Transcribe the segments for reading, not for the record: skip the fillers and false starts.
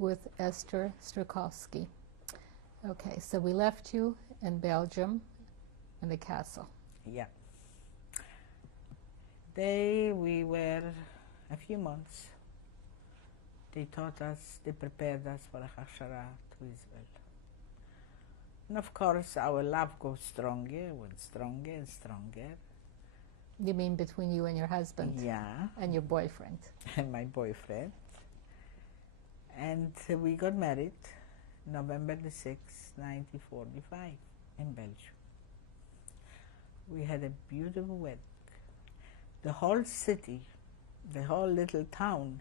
with Esther Strykowski. Okay, so we left you in Belgium in the castle. Yeah. We were a few months. They taught us, they prepared us for a hashara to Israel. And of course, our love goes stronger, went stronger and stronger. You mean between you and your husband? Yeah. And your boyfriend? And my boyfriend. And we got married November the 6th, 1945, in Belgium. We had a beautiful wedding. The whole city, the whole little town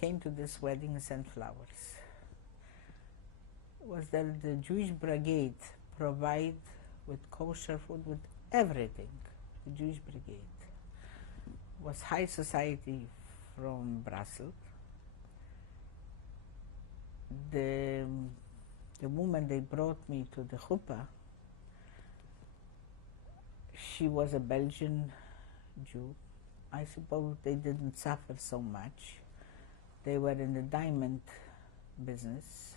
came to this wedding and sent flowers. It was that the Jewish brigade provide with kosher food, with everything. The Jewish brigade was high society from Brussels. The woman they brought me to the chuppah, she was a Belgian Jew. I suppose they didn't suffer so much. They were in the diamond business.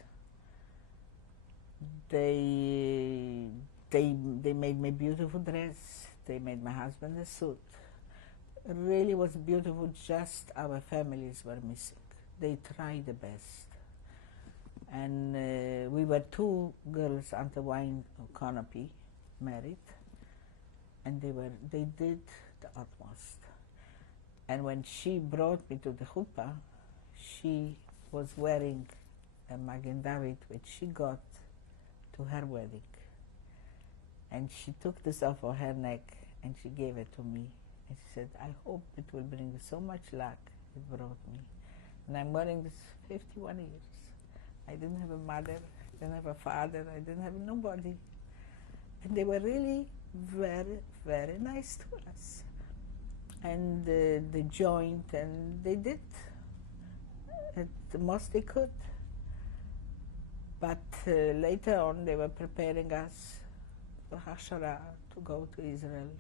They made me a beautiful dress. They made my husband a suit. It really was beautiful, just our families were missing. They tried the best. And we were two girls under one canopy, married, and they did the utmost. And when she brought me to the chuppah, she was wearing a Magen David, which she got to her wedding. And she took this off of her neck and she gave it to me. And she said, I hope it will bring you so much luck it brought me. And I'm wearing this 51 years. I didn't have a mother, I didn't have a father, I didn't have nobody. And they were really very, very nice to us. And they joined, and they did the most they could. But later on, they were preparing us for Hashara to go to Israel.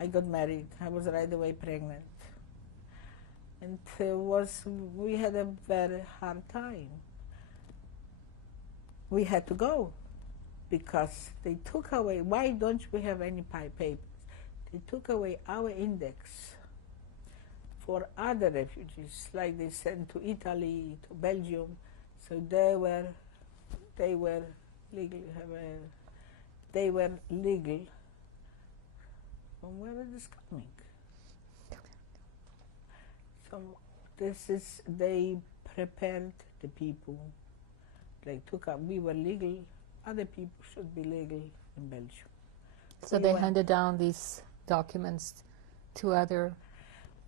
I got married. I was right away pregnant. And we had a very hard time. We had to go because they took away, why don't we have any papers? They took away our index for other refugees, like they sent to Italy, to Belgium. So they were legal. They were legal. From where is this coming? So they prepared the people. They took up, we were legal, other people should be legal in Belgium. So they handed down these documents to other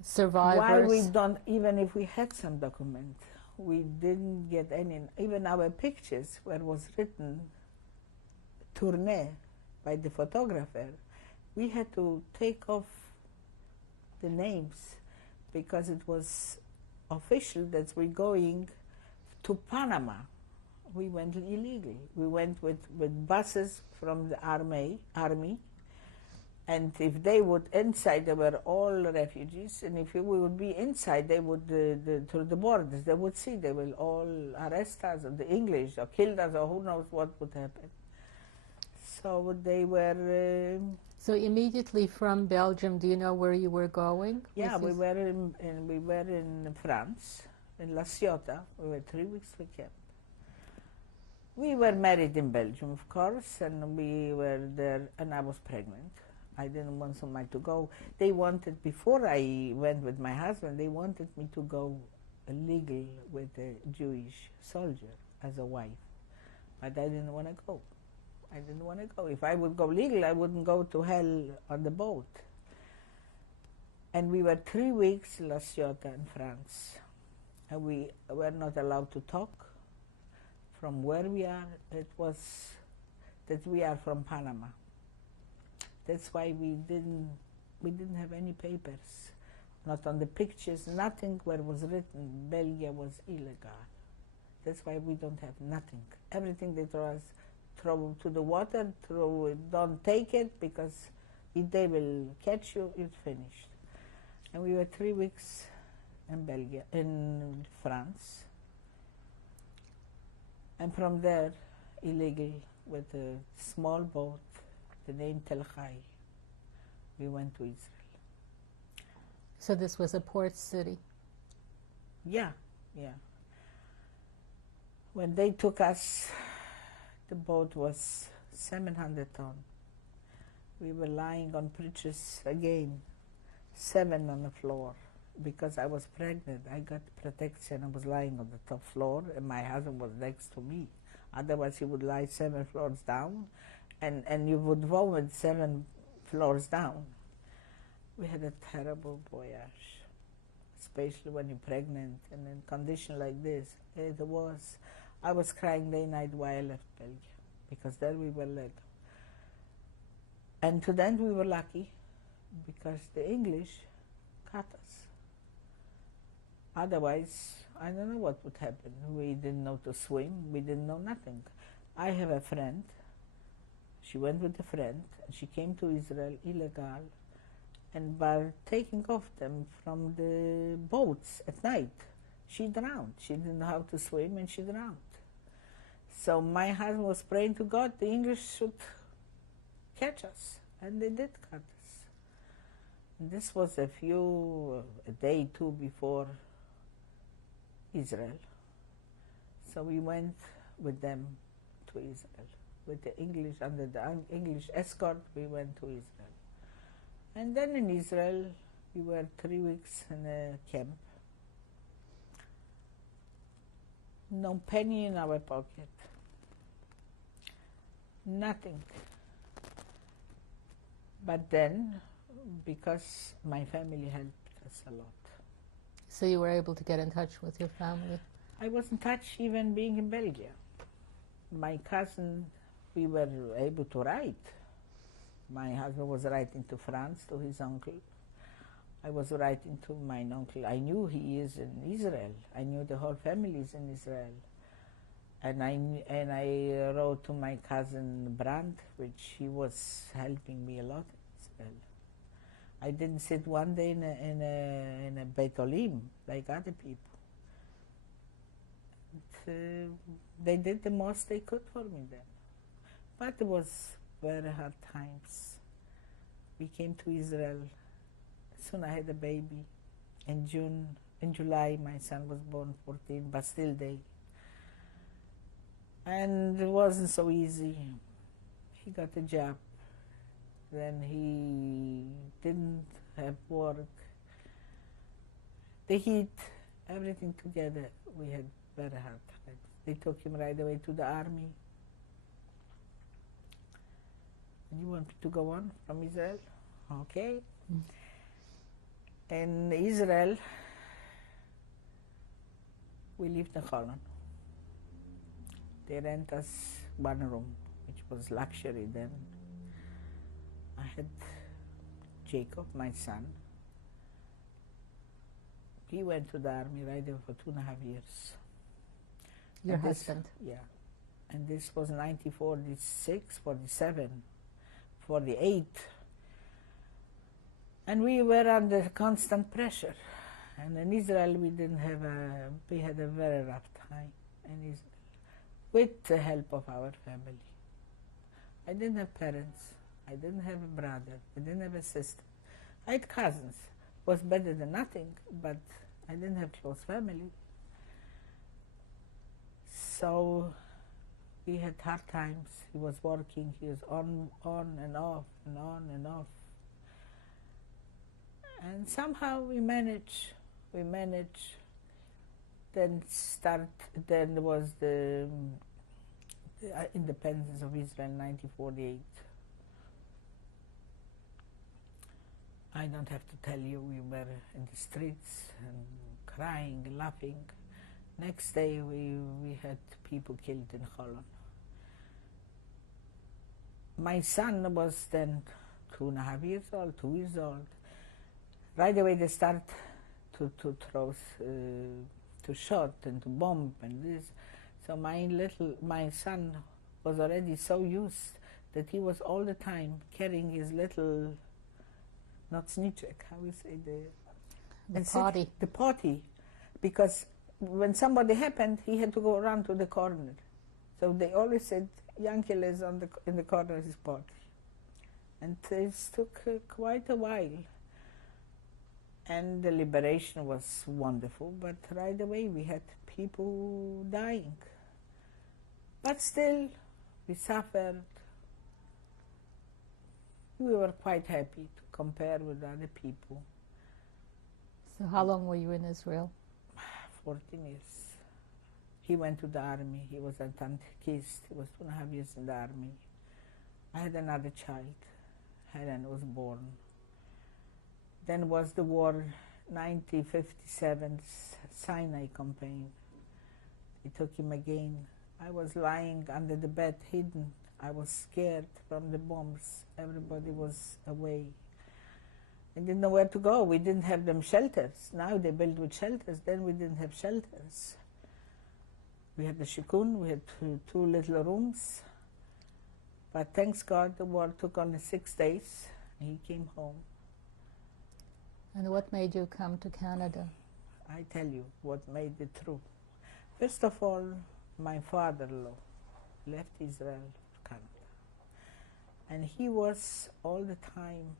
survivors? Why we don't, even if we had some document, we didn't get any, even our pictures where was written tournée by the photographer, we had to take off the names because it was official that we're going to Panama. We went illegal. We went with buses from the army, and if they would inside, they were all refugees, and if we would be inside, they would through the borders. They would see. They will all arrest us, or the English, or kill us, or who knows what would happen. So they were. So immediately from Belgium, do you know where you were going? Yeah, we were in France, in La Ciotat. We were 3 weeks for camp. We were married in Belgium, of course, and we were there, and I was pregnant. I didn't want somebody to go. They wanted, before I went with my husband, they wanted me to go legal with a Jewish soldier as a wife. But I didn't want to go. I didn't want to go. If I would go legal, I wouldn't go to hell on the boat. And we were 3 weeks in La Ciotat in France. And we were not allowed to talk. From where we are, it was that we are from Panama. That's why we didn't have any papers, not on the pictures, nothing where was written Belgium was illegal. That's why we don't have nothing. Everything they throw to the water, don't take it because if they will catch you, it's finished. And we were 3 weeks in France. And from there, illegal, with a small boat, the name Tel Chai, we went to Israel. So this was a port city. Yeah, yeah. When they took us, the boat was 700 tons. We were lying on bridges again, 7 on the floor. Because I was pregnant, I got protection. I was lying on the top floor, and my husband was next to me. Otherwise, he would lie 7 floors down, and you would vomit 7 floors down. We had a terrible voyage, especially when you're pregnant and in condition like this. I was crying day and night while I left Belgium, because there we were led. And to the end we were lucky, because the English caught us. Otherwise, I don't know what would happen. We didn't know to swim. We didn't know nothing. I have a friend. She went with a friend, and she came to Israel illegal, and by taking off them from the boats at night, she drowned. She didn't know how to swim, and she drowned. So my husband was praying to God the English should catch us, and they did catch us. And this was a day, 2 before Israel. So we went with them to Israel. With the English, under the English escort, we went to Israel. And then in Israel, we were 3 weeks in a camp. No penny in our pocket. Nothing. But then, because my family helped us a lot. So you were able to get in touch with your family? I was in touch even being in Belgium. My cousin, we were able to write. My husband was writing to France, to his uncle. I was writing to my uncle. I knew he is in Israel. I knew the whole family is in Israel. And I wrote to my cousin Brandt, which he was helping me a lot in Israel. I didn't sit one day in a Beit Olim like other people. They did the most they could for me then. But it was very hard times. We came to Israel. Soon I had a baby. In July, my son was born, 14 Bastille Day. And it wasn't so easy. He got a job. Then he didn't have work. The heat, everything together, we had very hard times. They took him right away to the army. And you want me to go on from Israel? Okay. In Israel, we lived in Holland. They rent us 1 room, which was luxury then. I had Jacob, my son. He went to the army right there for 2.5 years. Your husband? Yeah. And this was 1946, 47, 48. And we were under constant pressure. And in Israel, we had a very rough time in Israel, with the help of our family. I didn't have parents. I didn't have a brother. I didn't have a sister. I had cousins. It was better than nothing, but I didn't have close family. So we had hard times. He was working. He was on and off and on and off. And somehow we managed. Then was the independence of Israel in 1948. I don't have to tell you, we were in the streets and crying, laughing. Next day we had people killed in Holland. My son was then 2.5 years old, 2 years old. Right away they start to throw, to shot and to bomb and this. So my son was already so used that he was all the time carrying his little, not snitchek, how we say the potty. The potty, because when somebody happened, he had to go around to the corner. So they always said, Yankel is in the corner of his party. And this took quite a while. And the liberation was wonderful, but right away we had people dying. But still, we suffered. We were quite happy to compare with other people. So how long were you in Israel? 14 years. He went to the army. He was a tankist. He was 2.5 years in the army. I had another child. Helen was born. Then was the war, 1957 Sinai campaign. They took him again. I was lying under the bed, hidden. I was scared from the bombs. Everybody was away. I didn't know where to go. We didn't have them shelters. Now they build with shelters. Then we didn't have shelters. We had the shikun. We had two little rooms. But thanks God, the war took only 6 days. And he came home. And what made you come to Canada? I tell you what made it true. First of all, my father-in-law left Israel to Canada. And he was all the time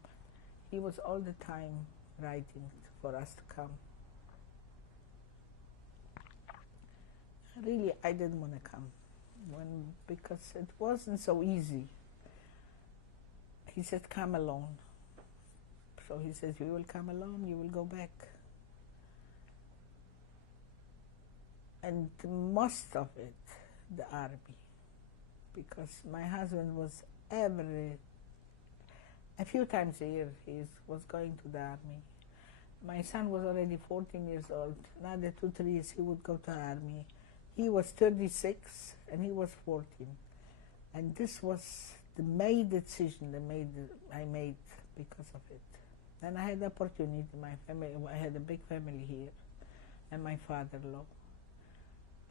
writing for us to come. Really, I didn't want to come because it wasn't so easy. He said, come alone. So he says, you will come alone, you will go back. And most of it, the army. Because my husband was a few times a year, he was going to the army. My son was already 14 years old. Another 2-3 years he would go to the army. He was 36 and he was 14. And this was the main decision I made because of it. And I had the opportunity, my family, I had a big family here, and my father-in-law.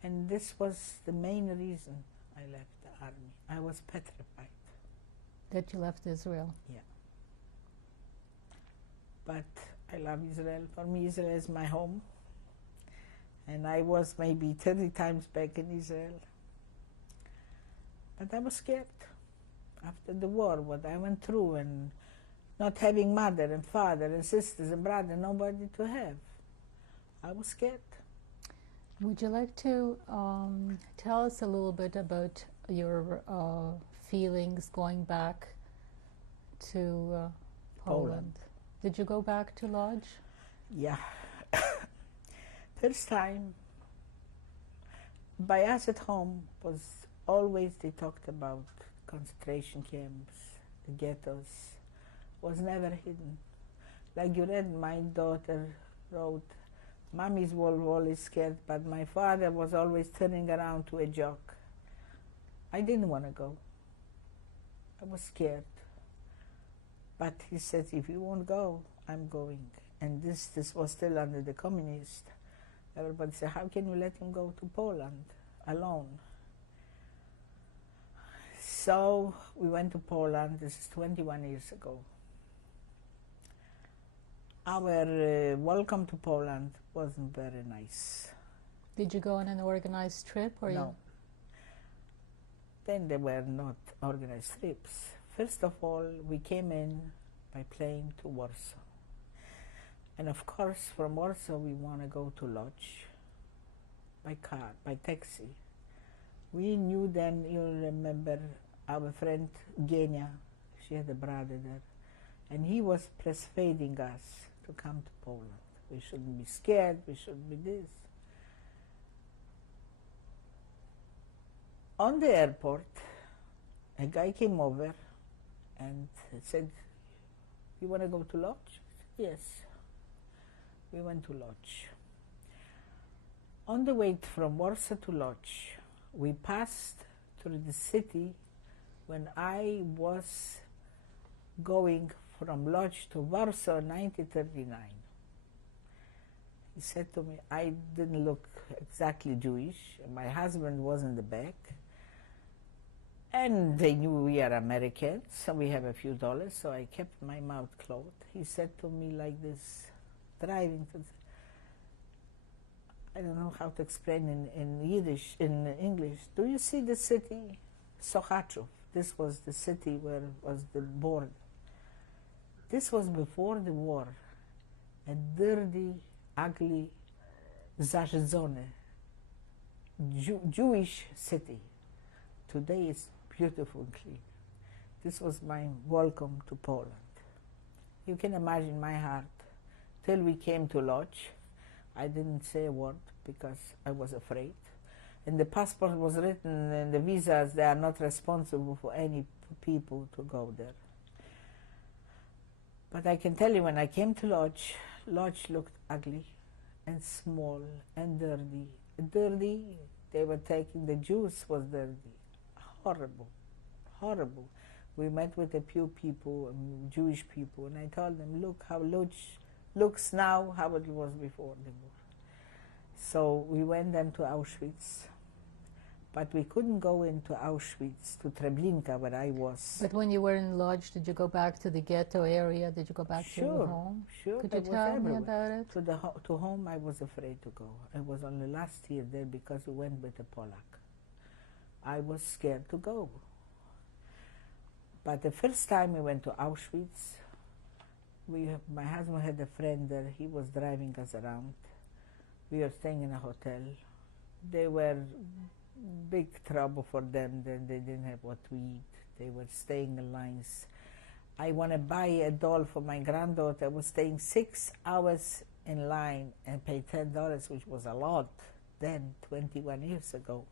And this was the main reason I left the army. I was petrified. That you left Israel? Yeah. But I love Israel. For me, Israel is my home. And I was maybe 30 times back in Israel. But I was scared after the war, what I went through, and not having mother and father and sisters and brother, nobody to have. I was scared. Would you like to tell us a little bit about your feelings going back to Poland? Did you go back to Lodz? Yeah. First time, by us at home, was always they talked about concentration camps, the ghettos. Was never hidden. Like you read, my daughter wrote, Mommy's always scared, but my father was always turning around to a joke. I didn't want to go. I was scared. But he said, if you won't go, I'm going. And this was still under the communist. Everybody said, how can you let him go to Poland alone? So we went to Poland. This is 21 years ago. Our welcome to Poland wasn't very nice. Did you go on an organized trip? Or no. Then there were not organized trips. First of all, we came in by plane to Warsaw. And of course, from Warsaw, we want to go to Lodz by car, by taxi. We knew then, you'll remember, our friend Genia, she had a brother there, and he was persuading us to come to Poland. We shouldn't be scared, we shouldn't be this. On the airport, a guy came over and said, you want to go to Lodz? Yes. We went to Lodz. On the way from Warsaw to Lodz, we passed through the city when I was going from Lodz to Warsaw in 1939. He said to me, I didn't look exactly Jewish. My husband was in the back. And they knew we are Americans, so we have a few dollars, so I kept my mouth closed. He said to me like this, driving to I don't know how to explain in Yiddish, in English. Do you see the city? Sochachov. This was the city where was the border. This was before the war. A dirty, ugly, zajedzone, Jewish city. Today it's beautiful and clean. This was my welcome to Poland. You can imagine my heart. Till we came to Lodz, I didn't say a word because I was afraid. And the passport was written, and the visas, they are not responsible for any people to go there. But I can tell you, when I came to Lodz, Lodz looked ugly and small and dirty. Dirty, they were taking, the Jews was dirty. Horrible, horrible. We met with a few people, Jewish people, and I told them, look how Lodz looks now, how it was before the war. So we went then to Auschwitz, but we couldn't go into Auschwitz, to Treblinka, where I was. But when you were in Lodz, did you go back to the ghetto area? Did you go back to your home? Sure, Could you tell me about it? To home, I was afraid to go. I was only last year there because we went with a Polak. I was scared to go. But the first time we went to Auschwitz, my husband had a friend there. He was driving us around. We were staying in a hotel. They were big trouble for them. Then they didn't have what to eat. They were staying in lines. I want to buy a doll for my granddaughter. I was staying 6 hours in line and paid $10, which was a lot then, 21 years ago.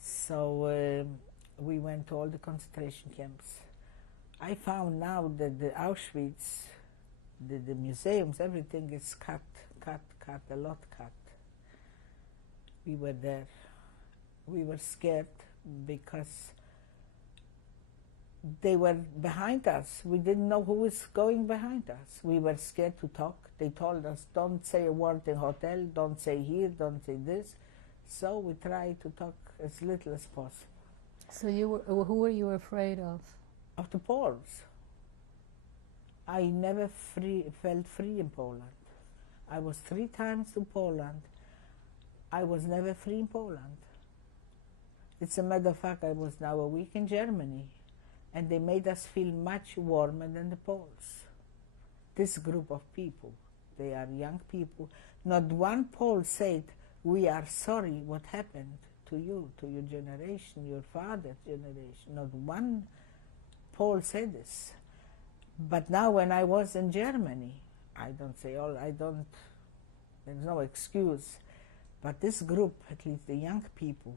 So we went to all the concentration camps. I found now that the Auschwitz, the museums, everything is cut, a lot cut. We were there. We were scared because they were behind us. We didn't know who was going behind us. We were scared to talk. They told us, don't say a word in hotel, don't say here, don't say this. So we tried to talk as little as possible. So who were you afraid of? Of the Poles. I never felt free in Poland. I was 3 times to Poland. I was never free in Poland. It's a matter of fact, I was now a week in Germany, and they made us feel much warmer than the Poles. This group of people, they are young people. Not one Pole said, we are sorry what happened to you, to your generation, your father's generation. Not one Pole said this. But now when I was in Germany, there's no excuse, but this group, at least the young people,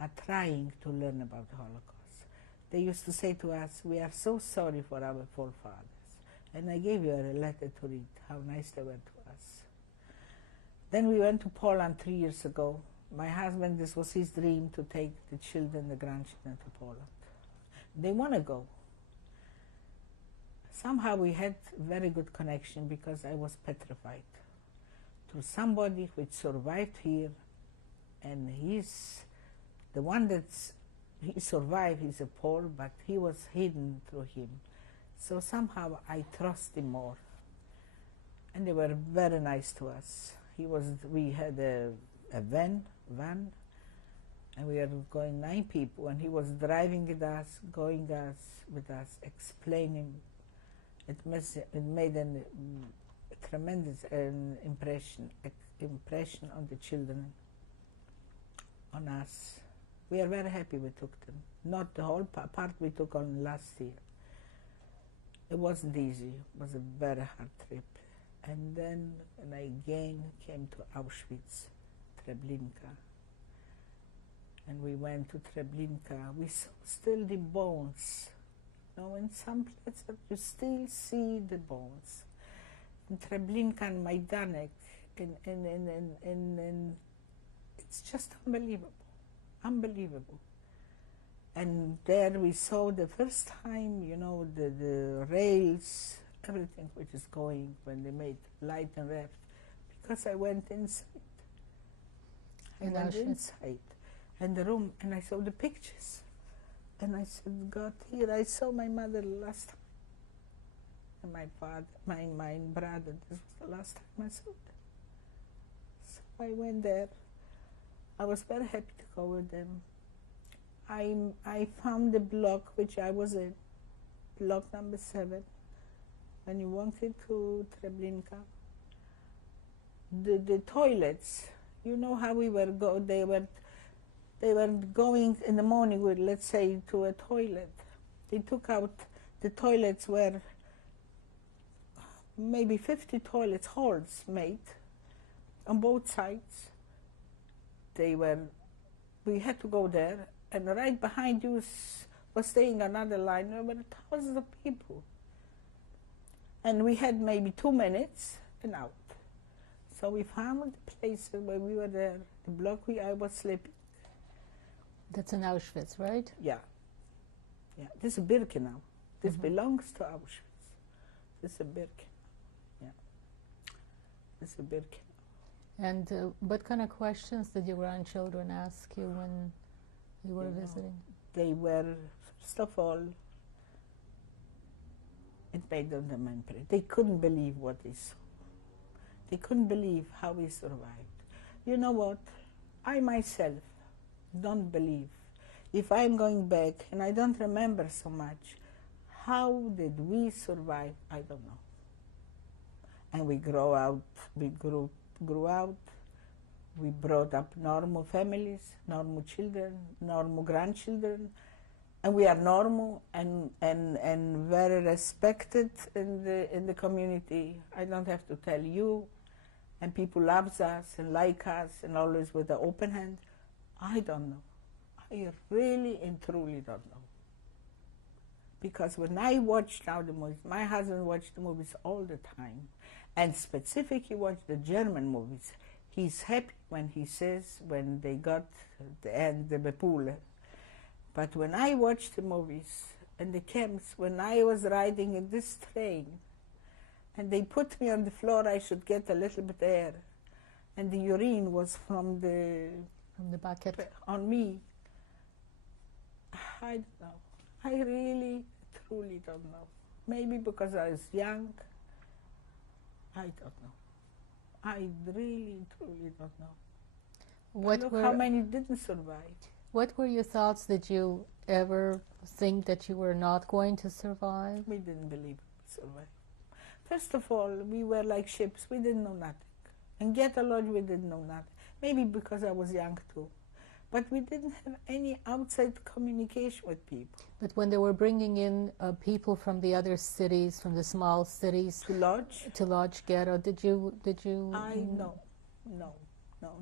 are trying to learn about the Holocaust. They used to say to us, we are so sorry for our forefathers. And I gave you a letter to read, how nice they were to us. Then we went to Poland 3 years ago. My husband, this was his dream, to take the children, the grandchildren to Poland. They want to go. Somehow we had very good connection because I was petrified to somebody which survived here, and he's the one he survived. He's a Pole, but he was hidden through him. So somehow I trust him more, and they were very nice to us. We had a van, and we were going 9 people, and he was driving with us, going with us, explaining. It made a tremendous impression on the children, on us. We are very happy we took them. Not the whole part we took on last year. It wasn't easy. It was a very hard trip. And then when I again came to Auschwitz, Treblinka, and we went to Treblinka, we saw still the bones. In some places you still see the bones. In Treblinka and Majdanek, it's just unbelievable, unbelievable. And there we saw the first time, the rails, everything which is going when they made light and raft, because I went inside. I went inside, and the room, and I saw the pictures. And I said, God, here I saw my mother last time. And my father, my brother, this was the last time I saw them. So I went there. I was very happy to go with them. I found the block which I was in, block number 7, when you wanted to Treblinka. The toilets, you know how we were they were going in the morning with, let's say, to a toilet. They took out the toilets were maybe 50 toilets holes made on both sides. We had to go there, and right behind you was staying another line. There were thousands of people. And we had maybe 2 minutes and out. So we found the place where we were there, the block where I was sleeping. That's in Auschwitz, right? Yeah. Yeah. This is Birkenau. This belongs to Auschwitz. This is Birkenau. Yeah. This is Birkenau. And what kind of questions did your grandchildren ask you when you were visiting? They were, first of all, it made them remember. They couldn't believe what they saw. They couldn't believe how we survived. You know what? I myself don't believe. If I'm going back and I don't remember so much, how did we survive? I don't know. And we grew out, we brought up normal families, normal children, normal grandchildren, and we are normal and very respected in the community. I don't have to tell you, and people love us and like us and always with an open hand. I don't know. I really and truly don't know. Because when I watch now the movies, my husband watched the movies all the time, and specifically watched the German movies. He's happy when he says when they got the end, the Bepule. But when I watch the movies and the camps, when I was riding in this train, and they put me on the floor, I should get a little bit air, and the urine was from the bucket on me. I don't know. I really, truly don't know. Maybe because I was young. I don't know. I really, truly don't know. Look how many didn't survive. What were your thoughts? Did you ever think that you were not going to survive? We didn't believe we survived. First of all, we were like ships. We didn't know nothing. And Get a Lodge, we didn't know nothing. Maybe because I was young too. But we didn't have any outside communication with people. But when they were bringing in people from the other cities, from the small cities to lodge ghetto, did you? No.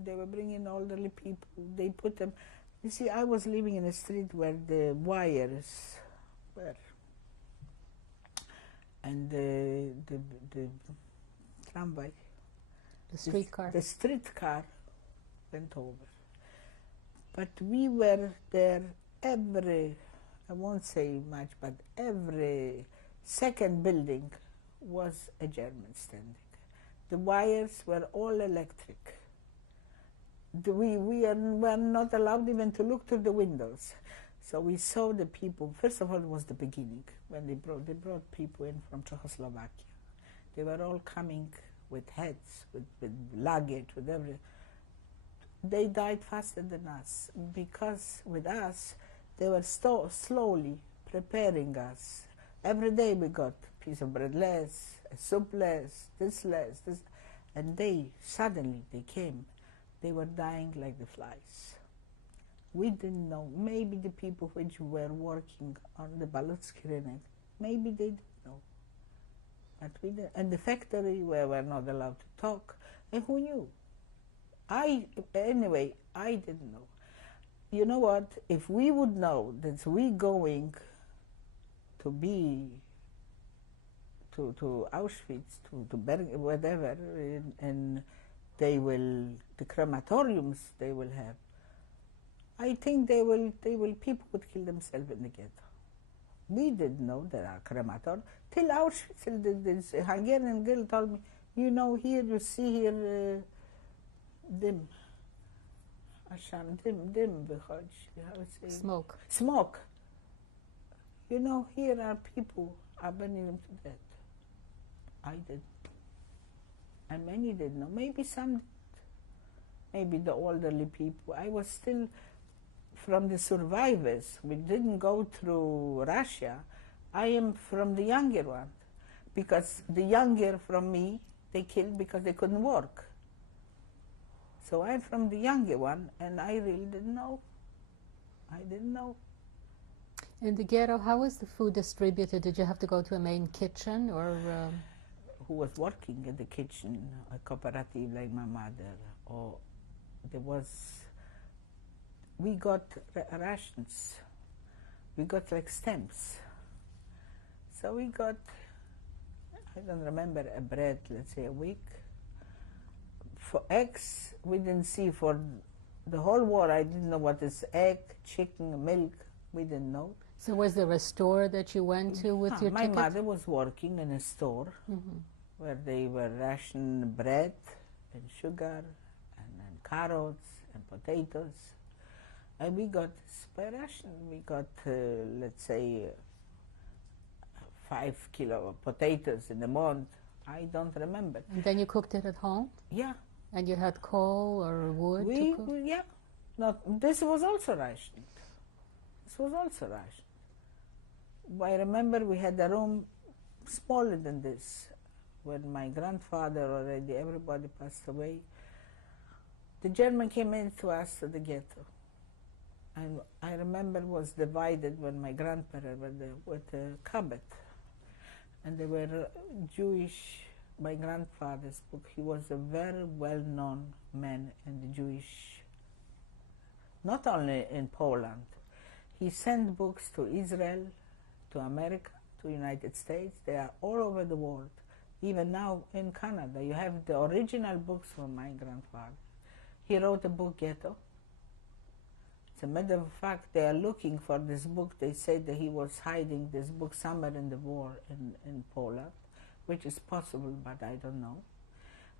They were bringing elderly people. They put them. You see, I was living in a street where the wires were, and the tramway, the streetcar went over. But we were there I won't say much, but every second building was a German standing. The wires were all electric. We were not allowed even to look through the windows. So we saw the people. First of all, it was the beginning, when they brought people in from Czechoslovakia. They were all coming with heads, with luggage, with everything. They died faster than us, because with us, they were slowly preparing us. Every day we got a piece of bread less, a soup less, this, and suddenly they came. They were dying like the flies. We didn't know. Maybe the people which were working on the Balutsky Rynek, maybe they didn't know. But we didn't. And the factory where we're not allowed to talk, and who knew? I didn't know. You know what? If we would know that we going to be to Auschwitz, to Bergen, whatever, and the crematoriums they will have, I think people would kill themselves in the ghetto. We didn't know there are crematoriums. Till Auschwitz, this Hungarian girl told me, here you see here, dim, smoke. Here are people are burning them to death. I didn't. And many didn't know. Maybe some did. maybe the elderly people. I was still from the survivors. We didn't go through Russia. I am from the younger one, because the younger from me, they killed because they couldn't work. So I'm from the younger one, and I really didn't know. I didn't know. In the ghetto, how was the food distributed? Did you have to go to a main kitchen, or? Who was working in the kitchen, a cooperative like my mother, or there was, we got rations. We got like stamps. So we got, I don't remember, a bread, let's say a week. For eggs, we didn't see for the whole war. I didn't know what is egg, chicken, milk. We didn't know. So was there a store that you went to with your My ticket? mother was working in a store where they were ration bread and sugar and carrots and potatoes. And we got by ration. We got, let's say, 5 kilo of potatoes in a month. I don't remember. And then you cooked it at home? Yeah. And you had coal or wood to cook? Yeah. This was also rationed. This was also rationed. I remember we had a room smaller than this. When my grandfather already, everybody passed away, the German came in to us to the ghetto. And I remember it was divided when my grandparents were there with a cupboard. And they were Jewish, my grandfather's book. He was a very well-known man in the Jewish, not only in Poland. He sent books to Israel, to America, to United States. They are all over the world. Even now in Canada, you have the original books from my grandfather. He wrote a book, Ghetto. As a matter of fact, they are looking for this book. They say that he was hiding this book somewhere in the war in Poland, which is possible, but I don't know.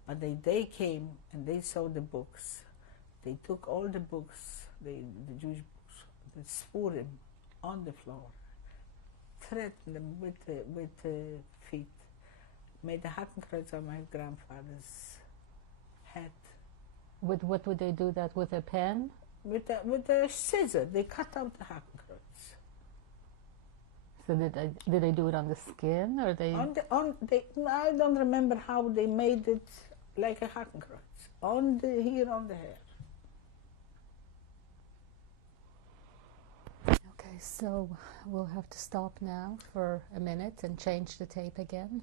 But they came and they saw the books. They took all the books, the Jewish books, they threw them on the floor, threatened them with feet, made a Hakenkreuz on my grandfather's head. With what would they do that, with a pen? With a scissor, they cut out the Hakenkreuz. So did they do it on the skin, or they? I don't remember how they made it like a Hakenkreuz, here on the hair. Okay, so we'll have to stop now for a minute and change the tape again.